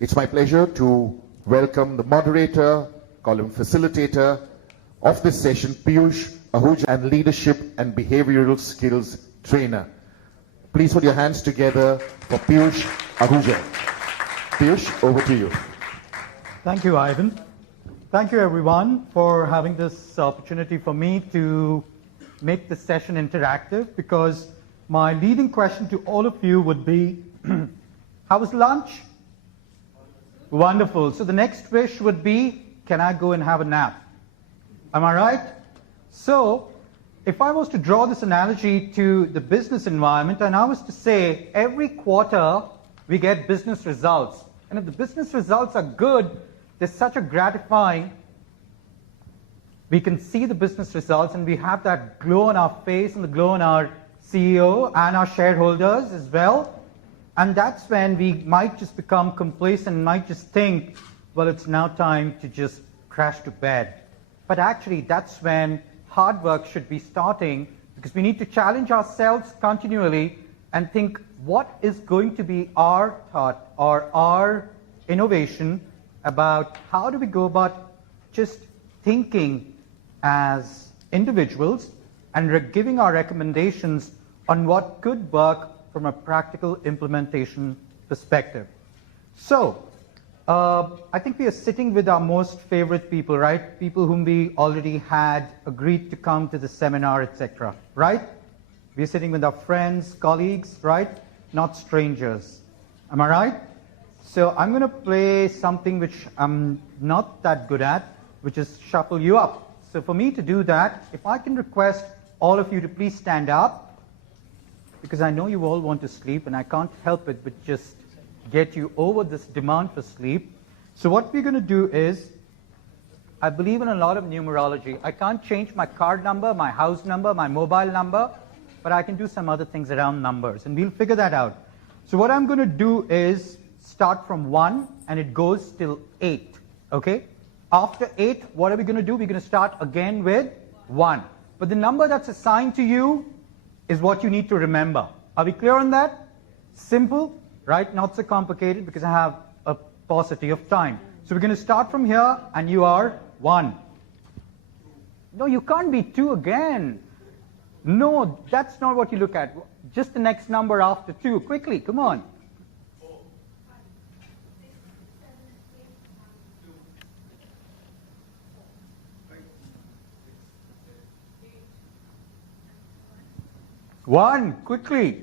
It's my pleasure to welcome the moderator, call him facilitator, of this session, Piyush Ahuja, and leadership and behavioral skills trainer. Please put your hands together for Piyush Ahuja. Piyush, over to you. Thank you, Ivan. Thank you, everyone, for having this opportunity for me to make this session interactive, because my leading question to all of you would be, how was lunch? Wonderful. So the next wish would be, can I go and have a nap? Am I right? So if I was to draw this analogy to the business environment, and I was to say every quarter we get business results, and if the business results are good, they're such a gratifying, we can see the business results and we have that glow on our face and the glow on our CEO and our shareholders as well. And that's when we might just become complacent and might just think, well, it's now time to just crash to bed. But actually, that's when hard work should be starting, because we need to challenge ourselves continually and think, what is going to be our thought or our innovation about how do we go about just thinking as individuals and giving our recommendations on what could work from a practical implementation perspective. So, I think we are sitting with our most favorite people, right? People whom we already had agreed to come to the seminar, etc., right? We're sitting with our friends, colleagues, right? Not strangers. Am I right? So I'm going to play something which I'm not that good at, which is shuffle you up. So for me to do that, if I can request all of you to please stand up, because I know you all want to sleep and I can't help it but just get you over this demand for sleep. So what we're going to do is, I believe in a lot of numerology. I can't change my card number, my house number, my mobile number, but I can do some other things around numbers, and we'll figure that out. So what I'm going to do is start from 1 and it goes till 8, okay? After 8, what are we going to do? We're going to start again with 1. But the number that's assigned to you is what you need to remember. Are we clear on that? Simple, right? Not so complicated, because I have a paucity of time. So we're going to start from here, and you are 1. No, you can't be 2 again. No, that's not what you look at. Just the next number after 2. Quickly, come on. 1, quickly.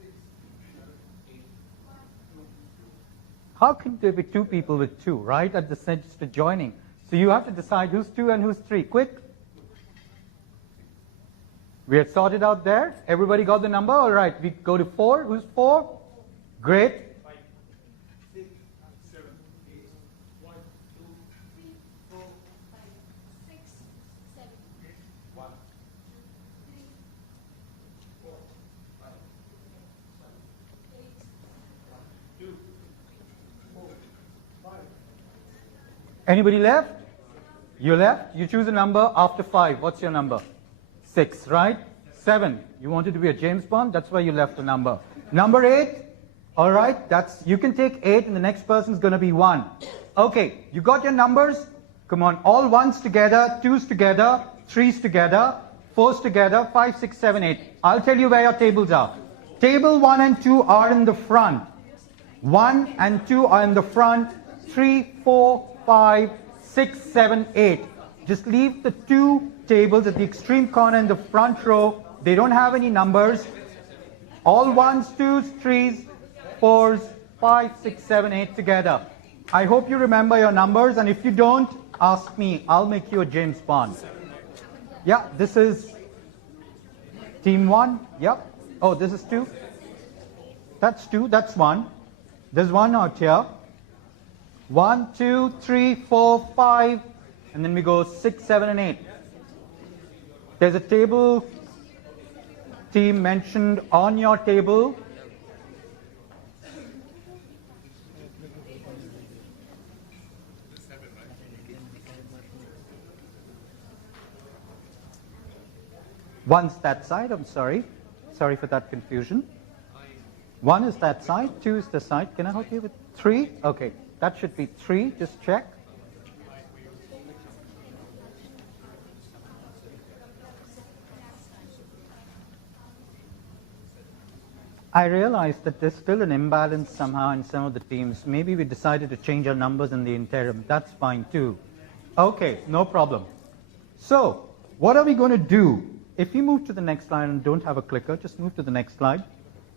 6. How can there be 2 people with 2, right, at the center joining? So you have to decide who's 2 and who's 3. Quick. We had sorted out there. Everybody got the number? All right. We go to 4. Who's 4? Great. 5, 6, 7, 8. 1, 2, 3, 4, 5, 6, 7, 8. 1, 2, 3, 4, 5, 7, 8. 1, 2, 4, 5. Anybody left? You left? You choose a number after 5. What's your number? 6, right? 7. You wanted to be a James Bond? That's why you left a number. Number 8? All right, you can take 8 and the next person's going to be 1. Okay, you got your numbers? Come on, all 1s together, 2s together, 3s together, 4s together, 5, 6, 7, 8. I'll tell you where your tables are. Table 1 and 2 are in the front. 1 and 2 are in the front. 3, 4, 5, 6, 7, 8. Just leave the 2 tables at the extreme corner in the front row. They don't have any numbers. All 1s, 2s, 3s, 4s, 5, 6, 7, 8 together. I hope you remember your numbers, and if you don't, ask me. I'll make you a James Bond. Yeah, this is team 1. Yep. Oh, this is 2. That's 2. That's 1. There's 1 out here. 1, 2, 3, 4, 5, and then we go 6, 7, and 8. There's a table team mentioned on your table. One's that side, I'm sorry. Sorry for that confusion. 1 is that side, 2 is this side. Can I help you with 3? Okay, that should be 3. Just check. I realize that there's still an imbalance somehow in some of the teams. Maybe we decided to change our numbers in the interim. That's fine too. Okay, no problem. So, what are we going to do? If you move to the next slide and don't have a clicker, just move to the next slide.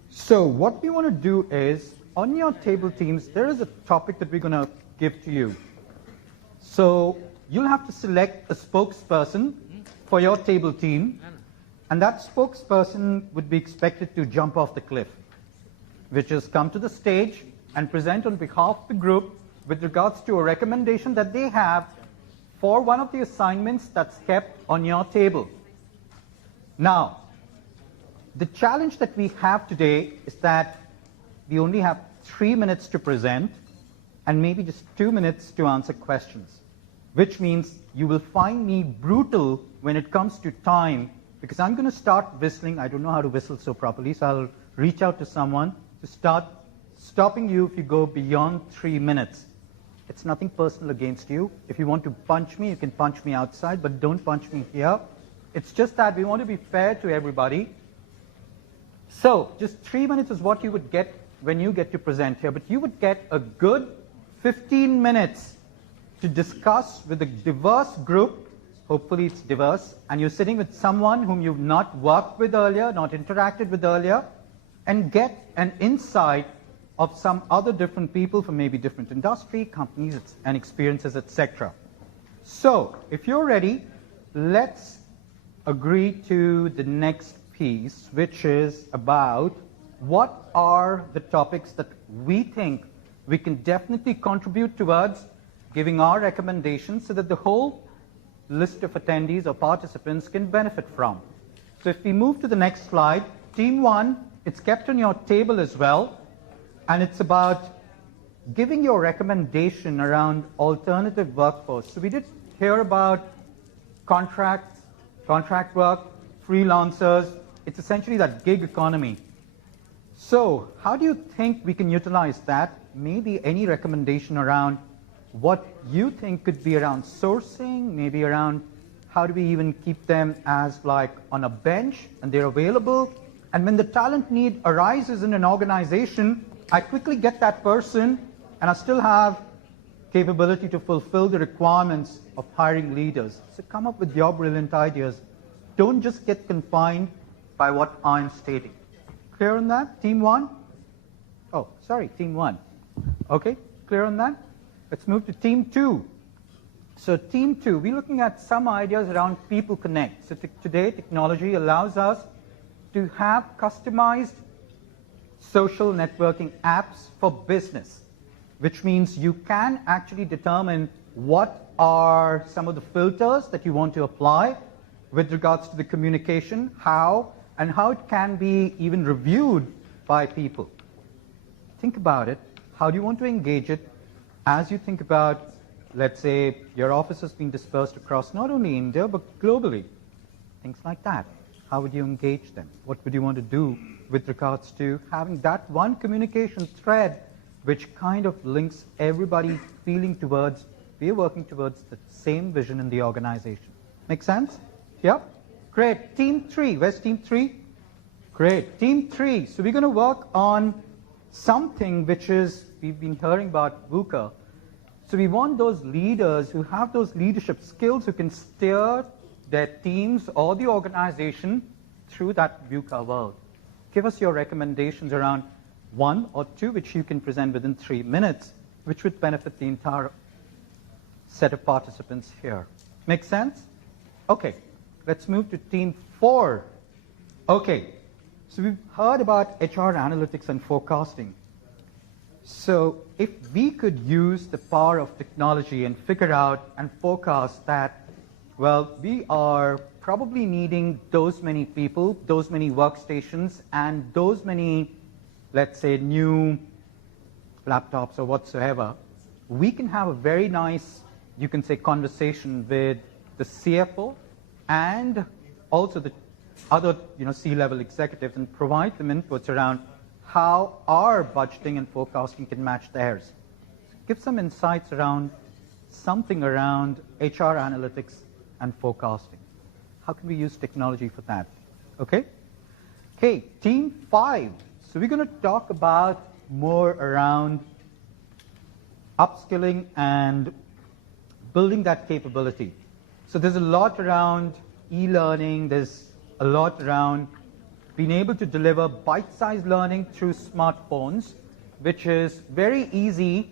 So, what we want to do is, on your table teams, there is a topic that we're going to give to you. So, you'll have to select a spokesperson for your table team. And that spokesperson would be expected to jump off the cliff, which is come to the stage and present on behalf of the group with regards to a recommendation that they have for one of the assignments that's kept on your table. Now, the challenge that we have today is that we only have 3 minutes to present and maybe just 2 minutes to answer questions, which means you will find me brutal when it comes to time, because I'm going to start whistling. I don't know how to whistle so properly, so I'll reach out to someone to start stopping you if you go beyond 3 minutes. It's nothing personal against you. If you want to punch me, you can punch me outside, but don't punch me here. It's just that we want to be fair to everybody. So just 3 minutes is what you would get when you get to present here, but you would get a good 15 minutes to discuss with a diverse group. Hopefully it's diverse, and you're sitting with someone whom you've not worked with earlier, not interacted with earlier, and get an insight of some other different people from maybe different industry, companies, and experiences, etc. So, if you're ready, let's agree to the next piece, which is about what are the topics that we think we can definitely contribute towards giving our recommendations so that the whole list of attendees or participants can benefit from. So if we move to the next slide, Team 1, it's kept on your table as well, and it's about giving your recommendation around alternative workforce. So we did hear about contract work, freelancers. It's essentially that gig economy. So how do you think we can utilize that? Maybe any recommendation around what you think could be around sourcing, maybe around how do we even keep them as like on a bench and they're available. And when the talent need arises in an organization, I quickly get that person and I still have capability to fulfill the requirements of hiring leaders. So come up with your brilliant ideas. Don't just get confined by what I'm stating. Clear on that? Team 1? Oh, sorry, Team 1. Okay, clear on that? Let's move to Team 2. So Team 2, we're looking at some ideas around People Connect. So today, technology allows us to have customized social networking apps for business, which means you can actually determine what are some of the filters that you want to apply with regards to the communication, how, and how it can be even reviewed by people. Think about it. How do you want to engage it? As you think about, let's say, your office has been dispersed across not only India, but globally, things like that. How would you engage them? What would you want to do with regards to having that one communication thread which kind of links everybody feeling towards, we're working towards the same vision in the organization. Make sense? Yep. Great. Team 3. Where's Team 3? Great. Team 3. So we're going to work on something which is, we've been hearing about VUCA. So we want those leaders who have those leadership skills who can steer their teams or the organization through that VUCA world. Give us your recommendations around 1 or 2 which you can present within 3 minutes, which would benefit the entire set of participants here. Make sense? Okay, let's move to Team 4. Okay, so we've heard about HR analytics and forecasting. So if we could use the power of technology and figure out and forecast that, well, we are probably needing those many people, those many workstations, and those many, let's say, new laptops or whatsoever, we can have a very nice, you can say, conversation with the CFO and also the other, C-level executives and provide them inputs around how our budgeting and forecasting can match theirs. Give some insights around something around HR analytics and forecasting. How can we use technology for that? Okay? Okay, team 5. So we're going to talk about more around upskilling and building that capability. So there's a lot around e-learning, there's a lot around being able to deliver bite-sized learning through smartphones, which is very easy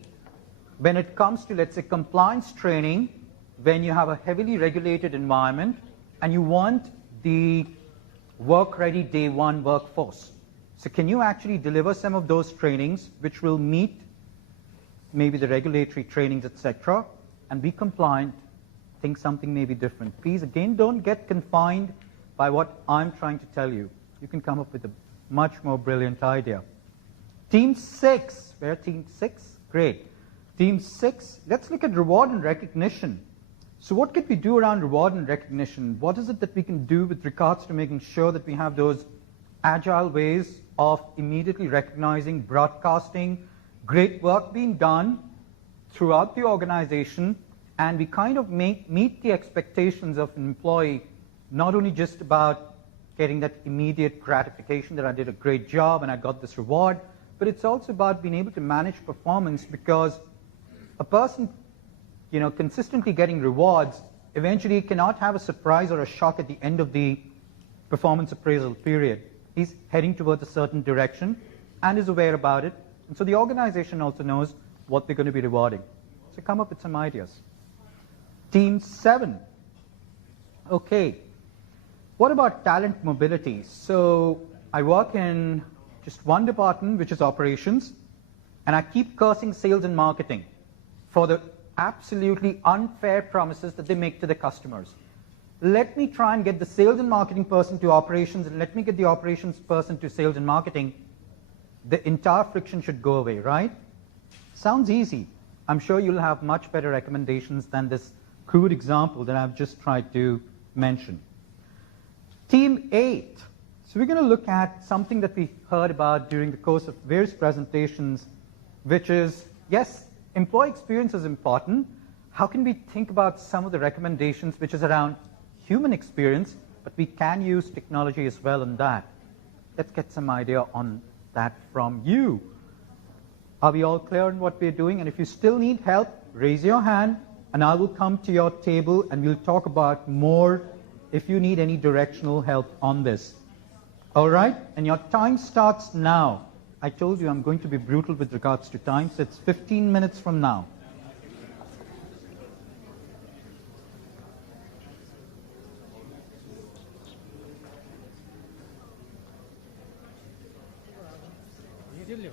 when it comes to, let's say, compliance training, when you have a heavily regulated environment and you want the work-ready day one workforce. So can you actually deliver some of those trainings which will meet maybe the regulatory trainings, etc., and be compliant? Think something may be different. Please, again, don't get confined by what I'm trying to tell you. You can come up with a much more brilliant idea. Team 6. Where team 6? Great. Team 6, let's look at reward and recognition. So what could we do around reward and recognition? What is it that we can do with regards to making sure that we have those agile ways of immediately recognizing, broadcasting, great work being done throughout the organization, and we kind of meet the expectations of an employee, not only just about getting that immediate gratification that I did a great job and I got this reward, but it's also about being able to manage performance, because a person, consistently getting rewards eventually cannot have a surprise or a shock at the end of the performance appraisal period. He's heading towards a certain direction and is aware about it. And so the organization also knows what they're going to be rewarding. So come up with some ideas. Team 7. Okay. What about talent mobility? So I work in just one department, which is operations, and I keep cursing sales and marketing for the absolutely unfair promises that they make to the customers. Let me try and get the sales and marketing person to operations, and let me get the operations person to sales and marketing. The entire friction should go away, right? Sounds easy. I'm sure you'll have much better recommendations than this crude example that I've just tried to mention. Team 8. So we're going to look at something that we heard about during the course of various presentations, which is, yes, employee experience is important. How can we think about some of the recommendations which is around human experience, but we can use technology as well in that? Let's get some idea on that from you. Are we all clear on what we're doing? And if you still need help, raise your hand and I will come to your table and we'll talk about more if you need any directional help on this. All right? And your time starts now. I told you I'm going to be brutal with regards to time, so it's 15 minutes from now. Immediately.